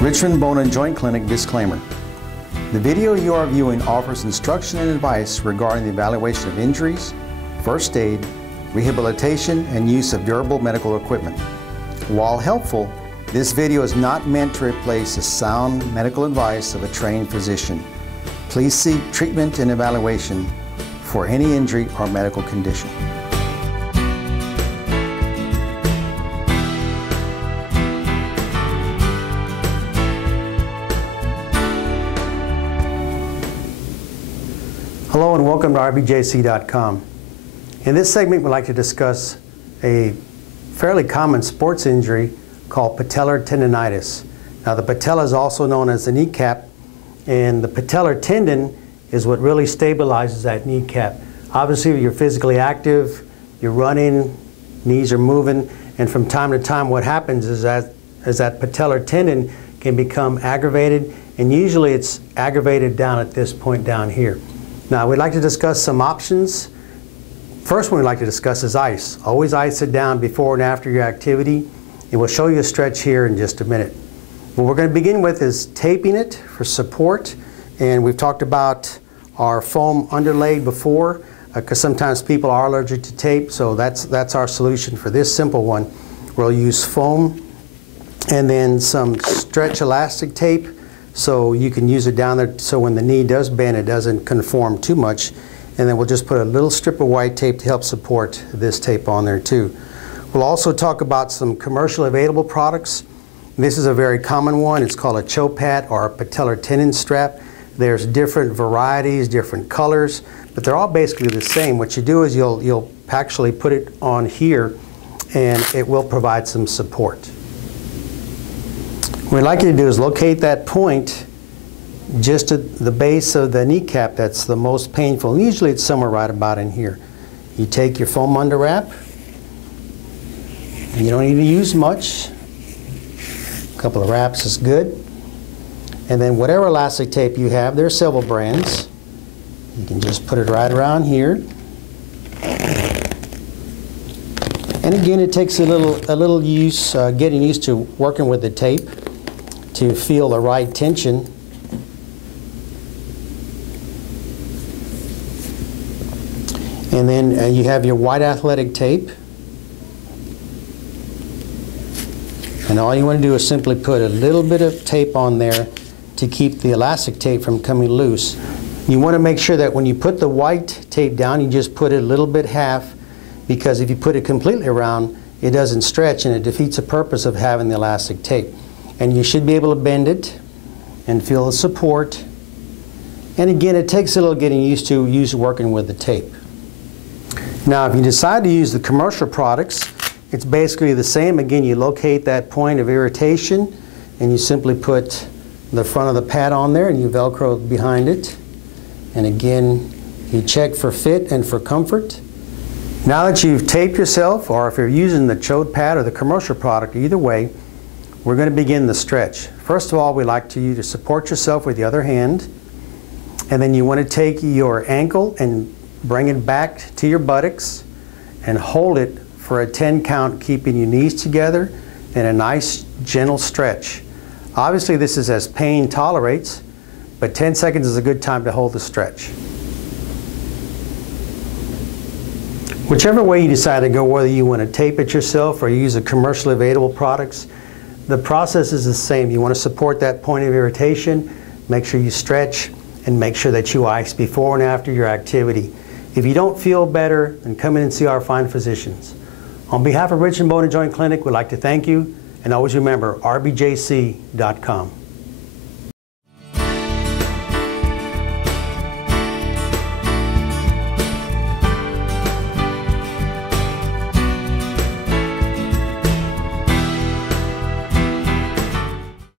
Richmond Bone and Joint Clinic disclaimer. The video you are viewing offers instruction and advice regarding the evaluation of injuries, first aid, rehabilitation, and use of durable medical equipment. While helpful, this video is not meant to replace the sound medical advice of a trained physician. Please seek treatment and evaluation for any injury or medical condition. Hello and welcome to rbjc.com. In this segment, we'd like to discuss a fairly common sports injury called patellar tendonitis. Now, the patella is also known as the kneecap, and the patellar tendon is what really stabilizes that kneecap. Obviously, if you're physically active, you're running, knees are moving, and from time to time what happens is that patellar tendon can become aggravated, and usually it's aggravated down at this point down here. Now, we'd like to discuss some options. First one we'd like to discuss is ice. Always ice it down before and after your activity, and we'll show you a stretch here in just a minute. What we're going to begin with is taping it for support, and we've talked about our foam underlay before, because sometimes people are allergic to tape, so that's our solution for this simple one. We'll use foam and then some stretch elastic tape, so you can use it down there so when the knee does bend it doesn't conform too much. And then we'll just put a little strip of white tape to help support this tape on there too. We'll also talk about some commercially available products. This is a very common one. It's called a choke pad or a patellar tendon strap. There's different varieties, different colors, but they're all basically the same. What you do is you'll actually put it on here and it will provide some support. What we'd like you to do is locate that point just at the base of the kneecap that's the most painful. And usually it's somewhere right about in here. You take your foam under wrap, and you don't need to use much. A couple of wraps is good. And then whatever elastic tape you have, there are several brands. You can just put it right around here. And again, it takes a little use, getting used to working with the tape to feel the right tension. And then you have your white athletic tape. And all you want to do is simply put a little bit of tape on there to keep the elastic tape from coming loose. You want to make sure that when you put the white tape down, you just put it a little bit half, because if you put it completely around, it doesn't stretch and it defeats the purpose of having the elastic tape. And you should be able to bend it and feel the support. And again, it takes a little getting used to working with the tape. Now, if you decide to use the commercial products, it's basically the same. Again, you locate that point of irritation and you simply put the front of the pad on there and you Velcro behind it. And again, you check for fit and for comfort. Now that you've taped yourself, or if you're using the choke pad or the commercial product, either way, we're going to begin the stretch. First of all, we like you to support yourself with the other hand, and then you want to take your ankle and bring it back to your buttocks and hold it for a 10 count, keeping your knees together and a nice gentle stretch. Obviously this is as pain tolerates, but 10 seconds is a good time to hold the stretch. Whichever way you decide to go, whether you want to tape it yourself or use a commercially available products, the process is the same. You want to support that point of irritation, make sure you stretch, and make sure that you ice before and after your activity. If you don't feel better, then come in and see our fine physicians. On behalf of Richmond Bone and Joint Clinic, we'd like to thank you, and always remember, rbjc.com.